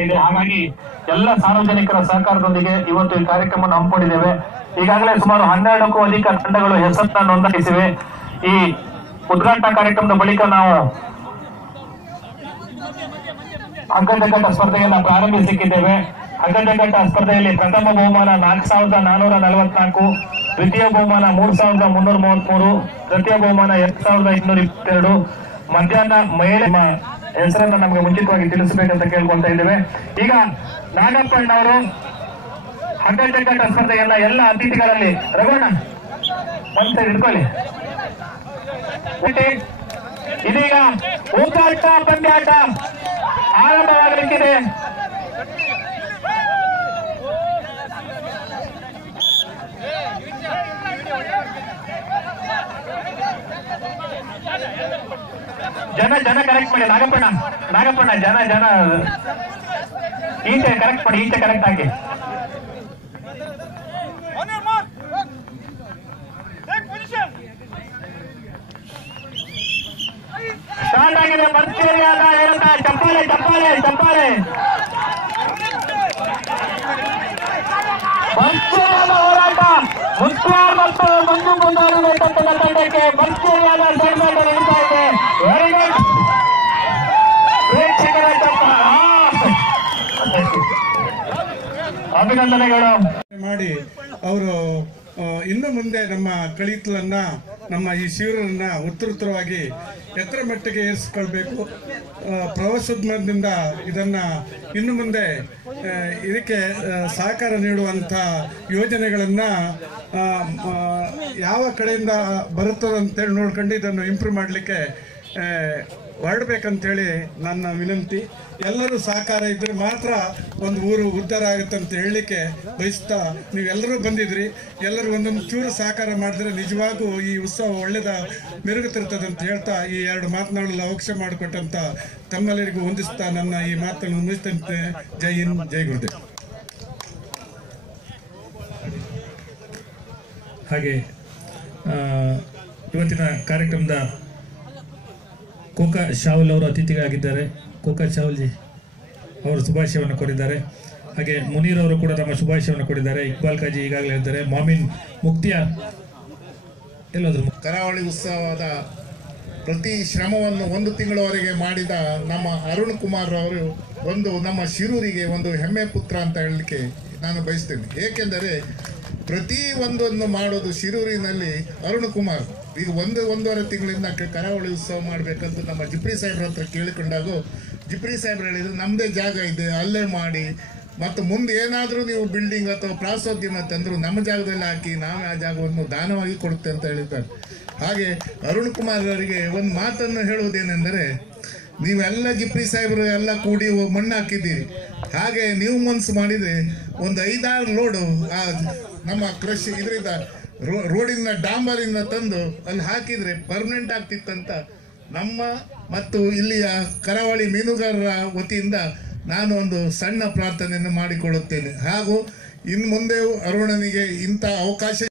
ಅವಶ್ಯಕತೆ ಇದೆ. ಹಾಗಾಗಿ ಎಲ್ಲ ಸಾರ್ವಜನಿಕರ ಸಹಕಾರದೊಂದಿಗೆ ಇವತ್ತು ಈ ಕಾರ್ಯಕ್ರಮವನ್ನು ಹಮ್ಮಿಕೊಂಡಿದ್ದೇವೆ. ಈಗಾಗಲೇ ಸುಮಾರು 12ಕ್ಕೂ ಅಧಿಕ ತಂಡಗಳು ಹೆಸರನ್ನು ನೋಂದಾಯಿಸಿವೆ. ಈ ಉದ್ಘಾಟನಾ ಕಾರ್ಯಕ್ರಮದ ಬಳಿಕ ನಾವು ಹಗ್ಗಜಗ್ಗಾಟ ಸ್ಪರ್ಧೆಯನ್ನ ಪ್ರಾರಂಭಿಸಲಿಕ್ಕಿದ್ದೇವೆ. ಹಗ್ಗಜಗ್ಗಾಟ ಸ್ಪರ್ಧೆಯಲ್ಲಿ ಪ್ರಥಮ ಬಹುಮಾನ 4444, ದ್ವಿತೀಯ ಬಹುಮಾನ 3333, ತೃತೀಯ ಬಹುಮಾನ 2222. ಮಧ್ಯಾಹ್ನ ಮಹಿಳೆ ಹೆಸರನ್ನ ನಮಗೆ ಮುಂಚಿತವಾಗಿ ತಿಳಿಸಬೇಕಂತ ಕೇಳ್ಕೊಳ್ತಾ ಇದ್ದೇವೆ. ಈಗ ನಾಗಪ್ಪಣ್ಣವರು ಹಗ್ಗಜಗ್ಗಾಟ ಸ್ಪರ್ಧೆಯನ್ನ ಎಲ್ಲ ಅತಿಥಿಗಳಲ್ಲಿ ರಘುವಣ್ಣ ಒಂದ್ ಸೈಡ್ ಇಟ್ಕೊಳ್ಳಿ. ಇದೀಗ ಊಟಾಟ ಪಂದ್ಯಾಟ ಆರಂಭವಾಗಲಿಕ್ಕಿದೆ. ಜನ ಕರೆಕ್ಟ್ ಮಾಡಿ. ನಾಗಪ್ಪಣ್ಣ ಜನ ಈಚೆ ಕರೆಕ್ಟ್ ಮಾಡಿ, ಈಚೆ ಕರೆಕ್ಟ್ ಹಾಕಿ. ಸ್ಟಾರ್ಟ್ ಆಗಿದೆ. ಭರ್ಜರಿಯಾದ ಹೇಳ್ತಾ ಚಪ್ಪಾಳೆ ಭರ್ಜರಿಯಾದ ಹೋರಾಟ. ಮುಸ್ತಾರ್ ಮತ್ತು ಮಂಜು ಕುಂದಾರು ನೇತೃತ್ವದ ತಂಡಕ್ಕೆ ಭರ್ಜರಿಯಾದ ಸೈನ್ಮಾಟ ನಡೀತಾ ಇದೆ. Very good. ಪ್ರೇಕ್ಷಕರ ಅಭಿನಂದನೆಗಳು ಮಾಡಿ ಅವರು ಇನ್ನು ಮುಂದೆ ನಮ್ಮ ಕಳಿತಲನ್ನ, ನಮ್ಮ ಈ ಶಿಬಿರನ್ನ ಉತ್ತರೋತ್ತರವಾಗಿ ಎತ್ತರ ಮಟ್ಟಿಗೆ ಏರಿಸಿಕೊಳ್ಬೇಕು. ಪ್ರವಾಸೋದ್ಯಮದಿಂದ ಇದನ್ನ ಇನ್ನು ಮುಂದೆ ಇದಕ್ಕೆ ಸಹಕಾರ ನೀಡುವಂಥ ಯೋಜನೆಗಳನ್ನ ಯಾವ ಕಡೆಯಿಂದ ಬರುತ್ತದಂತೇಳಿ ನೋಡ್ಕೊಂಡು ಇದನ್ನು ಇಂಪ್ರೂವ್ ಮಾಡಲಿಕ್ಕೆ ಹೊರಡ್ಬೇಕಂತೇಳಿ ನನ್ನ ವಿನಂತಿ. ಎಲ್ಲರೂ ಸಹಕಾರ ಇದ್ರೆ ಮಾತ್ರ ಒಂದು ಊರು ಉದ್ಧಾರ ಆಗುತ್ತೆ ಅಂತ ಹೇಳಲಿಕ್ಕೆ ಬಯಸ್ತಾ, ನೀವೆಲ್ಲರೂ ಬಂದಿದ್ರಿ, ಎಲ್ಲರೂ ಒಂದೊಂದು ಚೂರು ಸಹಕಾರ ಮಾಡಿದ್ರೆ ನಿಜವಾಗೂ ಈ ಉತ್ಸವ ಒಳ್ಳೆದ ಮೆರುಗುತ್ತಿರ್ತದೆ ಅಂತ ಹೇಳ್ತಾ ಈ ಎರಡು ಮಾತನಾಡಲು ಅವಕಾಶ ಮಾಡಿಕೊಟ್ಟಂತ ತಮ್ಮೆಲ್ಲರಿಗೂ ಹೊಂದಿಸ್ತಾ ನನ್ನ ಈ ಮಾತನ್ನು ಮುಗಿಸ್ತಂತೆ. ಜೈ ಹಿಂದ್, ಜೈ ಗುರುದೇವ್. ಹಾಗೆ ಇವತ್ತಿನ ಕಾರ್ಯಕ್ರಮದ ಕೋಕಾ ಶಾಹುಲ್ ಅವರು ಅತಿಥಿಗಳಾಗಿದ್ದಾರೆ. ಕೋಕಾ ಶಾಹುಲ್ಜಿ ಅವರು ಶುಭಾಶಯವನ್ನು ಕೊಟ್ಟಿದ್ದಾರೆ. ಹಾಗೆ ಮುನೀರ್ ಅವರು ಕೂಡ ತಮ್ಮ ಶುಭಾಶಯವನ್ನು ಕೊಟ್ಟಿದ್ದಾರೆ. ಇಕ್ಬಾಲ್ ಕಾಜಿ ಈಗಾಗಲೇ ಇದ್ದಾರೆ. ಮಾಮಿನ್ ಮುಕ್ತಿಯಾ ಎಲ್ಲಾದರೂ ಕರಾವಳಿ ಉತ್ಸವದ ಪ್ರತಿ ಶ್ರಮವನ್ನು 1 ತಿಂಗಳವರೆಗೆ ಮಾಡಿದ ನಮ್ಮ ಅರುಣ್ ಕುಮಾರ್ ಅವರು ನಮ್ಮ ಶಿರೂರಿಗೆ ಒಂದು ಹೆಮ್ಮೆ ಪುತ್ರ ಅಂತ ಹೇಳಲಿಕ್ಕೆ ನಾನು ಬಯಸ್ತೇನೆ. ಏಕೆಂದರೆ ಪ್ರತಿ ಒಂದನ್ನು ಮಾಡೋದು ಶಿರೂರಿನಲ್ಲಿ ಅರುಣ್ ಕುಮಾರ್. ಈಗ 1.5 ತಿಂಗಳಿಂದ ಕರಾವಳಿ ಉತ್ಸವ ಮಾಡಬೇಕಂತ ನಮ್ಮ ಜಿಪ್ರಿ ಸಾಹೇಬ್ರ ಹತ್ರ ಕೇಳಿಕೊಂಡಾಗ ಜಿಪ್ರಿ ಸಾಹೇಬ್ರು ಹೇಳಿದ್ರು, ನಮ್ಮದೇ ಜಾಗ ಇದೆ, ಅಲ್ಲೇ ಮಾಡಿ, ಮತ್ತು ಮುಂದೆ ಏನಾದರೂ ನೀವು ಬಿಲ್ಡಿಂಗ್ ಅಥವಾ ಪ್ರವಾಸೋದ್ಯಮ ತಂದರೂ ನಮ್ಮ ಜಾಗದಲ್ಲಿ ಹಾಕಿ, ನಾವೇ ಆ ಜಾಗವನ್ನು ದಾನವಾಗಿ ಕೊಡುತ್ತೆ ಅಂತ ಹೇಳಿದ್ದಾರೆ. ಹಾಗೆ ಅರುಣ್ ಕುಮಾರ್ ಅವರಿಗೆ ಒಂದು ಮಾತನ್ನು ಹೇಳುವುದೇನೆಂದರೆ, ನೀವೆಲ್ಲ ಜಿಪ್ರಿ ಸಾಹೇಬರು ಎಲ್ಲ ಕೂಡಿ ಮಣ್ಣು ಹಾಕಿದ್ದೀರಿ, ಹಾಗೆ ನೀವು ಮನಸ್ಸು ಮಾಡಿದರೆ ಒಂದು 5-6 ಲೋಡು ಆ ನಮ್ಮ ಕೃಷಿ ಇದರಿಂದ ರೋಡಿನ ಡಾಂಬರಿಂದ ತಂದು ಅಲ್ಲಿ ಹಾಕಿದರೆ ಪರ್ಮನೆಂಟ್ ಆಗ್ತಿತ್ತಂತ ನಮ್ಮ ಮತ್ತು ಇಲ್ಲಿಯ ಕರಾವಳಿ ಮೀನುಗಾರರ ವತಿಯಿಂದ ನಾನು ಒಂದು ಸಣ್ಣ ಪ್ರಾರ್ಥನೆಯನ್ನು ಮಾಡಿಕೊಳ್ಳುತ್ತೇನೆ. ಹಾಗೂ ಇನ್ನು ಮುಂದೆ ಅರುಣನಿಗೆ ಇಂಥ ಅವಕಾಶ